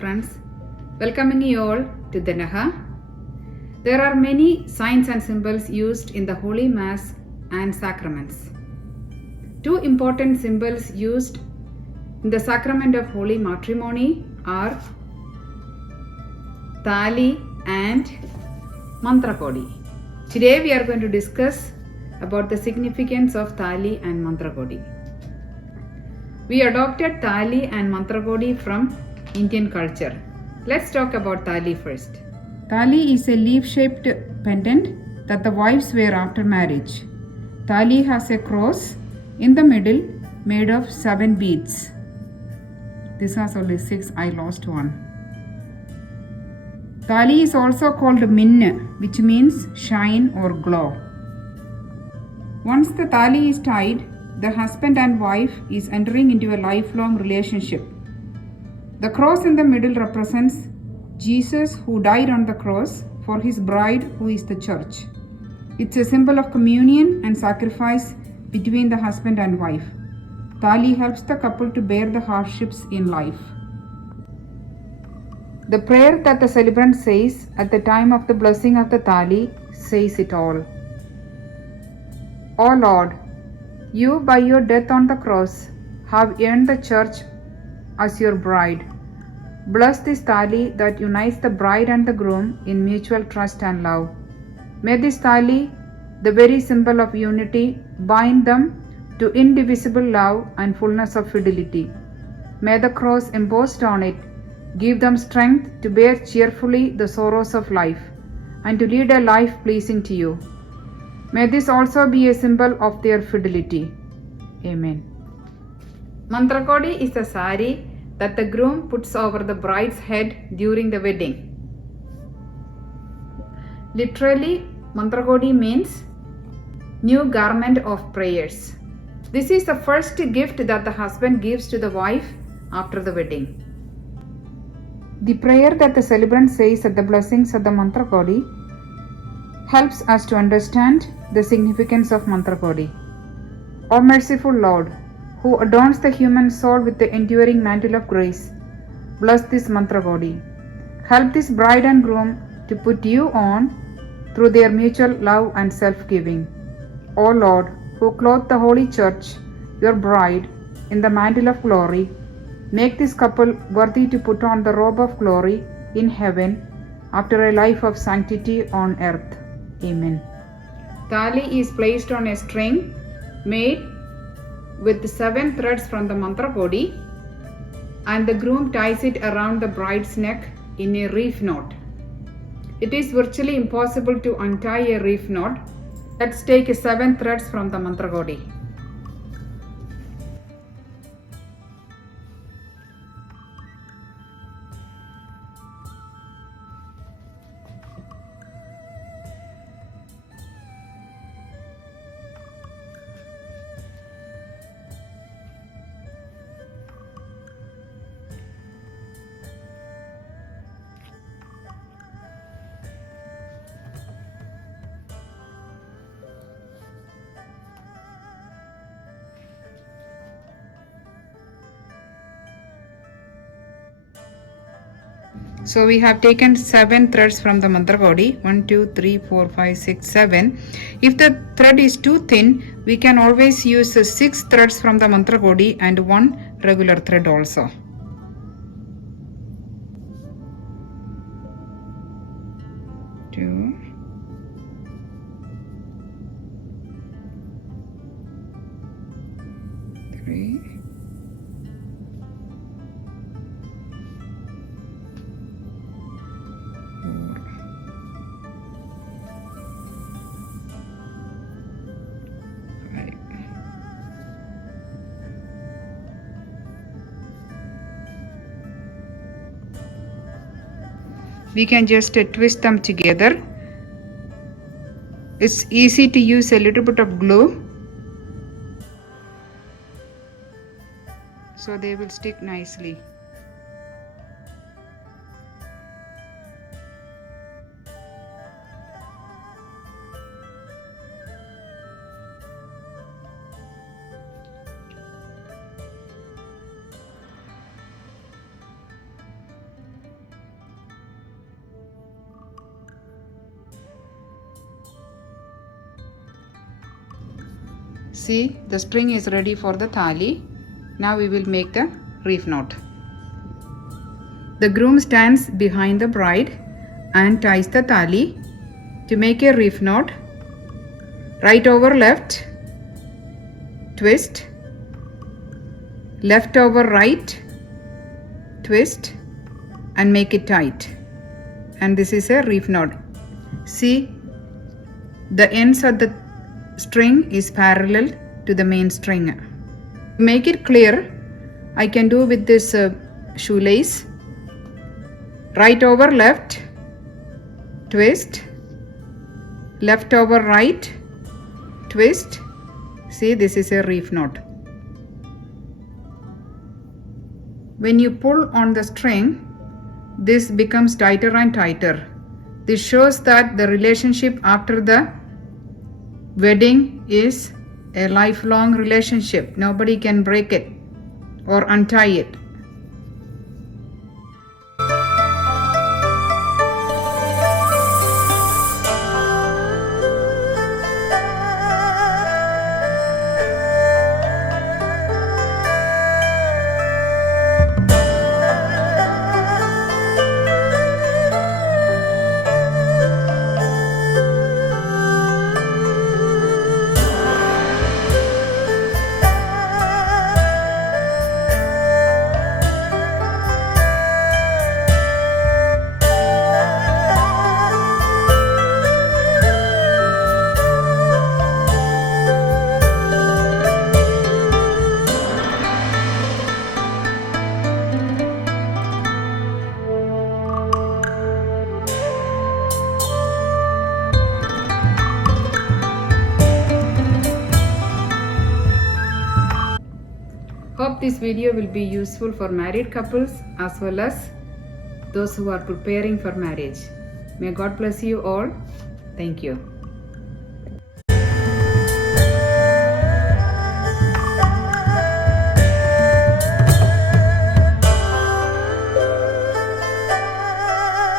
friends, welcoming you all to Denaha. There are many signs and symbols used in the Holy Mass and sacraments. Two important symbols used in the sacrament of Holy Matrimony are Thali and Manthrakodi. Today we are going to discuss about the significance of Thali and Manthrakodi. We adopted Thali and Manthrakodi from Indian culture. Let's talk about Thali first. Thali is a leaf-shaped pendant that the wives wear after marriage. Thali has a cross in the middle made of 7 beads. This has only 6, I lost one. Thali is also called minna, which means shine or glow. Once the Thali is tied, the husband and wife is entering into a lifelong relationship. The cross in the middle represents Jesus who died on the cross for his bride who is the church. It's a symbol of communion and sacrifice between the husband and wife. Thali helps the couple to bear the hardships in life. The prayer that the celebrant says at the time of the blessing of the Thali says it all. O Lord, you by your death on the cross have earned the church as your bride. Bless this Thali that unites the bride and the groom in mutual trust and love. May this Thali, the very symbol of unity, bind them to indivisible love and fullness of fidelity. May the cross imposed on it give them strength to bear cheerfully the sorrows of life and to lead a life pleasing to you. May this also be a symbol of their fidelity. Amen. Manthrakodi is a sari that the groom puts over the bride's head during the wedding. Literally, Manthrakodi means new garment of prayers. This is the first gift that the husband gives to the wife after the wedding. The prayer that the celebrant says at the blessings of the Manthrakodi helps us to understand the significance of Manthrakodi. O merciful Lord, who adorns the human soul with the enduring mantle of grace, bless this Manthrakodi. Help this bride and groom to put you on through their mutual love and self-giving. O Lord, who clothe the Holy Church, your bride, in the mantle of glory, make this couple worthy to put on the robe of glory in heaven after a life of sanctity on earth. Amen. Thali is placed on a string made with 7 threads from the Manthrakodi, and the groom ties it around the bride's neck in a reef knot. It is virtually impossible to untie a reef knot. Let's take 7 threads from the Manthrakodi. So we have taken 7 threads from the Manthrakodi. 1, 2, 3, 4, 5, 6, 7. If the thread is too thin, we can always use 6 threads from the Manthrakodi and 1 regular thread also. Two. 3. We can just twist them together. It's easy to use a little bit of glue so they will stick nicely. See, the string is ready for the thali. Now we will make the reef knot. The groom stands behind the bride and ties the thali. To make a reef knot, right over left, twist, left over right, twist, and make it tight. And this is a reef knot. See, the ends of the string is parallel to the main string. To make it clear, I can do with this shoelace. Right over left, twist, left over right, twist. See, this is a reef knot. When you pull on the string, this becomes tighter and tighter. This shows that the relationship after the wedding is a lifelong relationship. Nobody can break it or untie it. Hope this video will be useful for married couples as well as those who are preparing for marriage. May God bless you all. Thank you.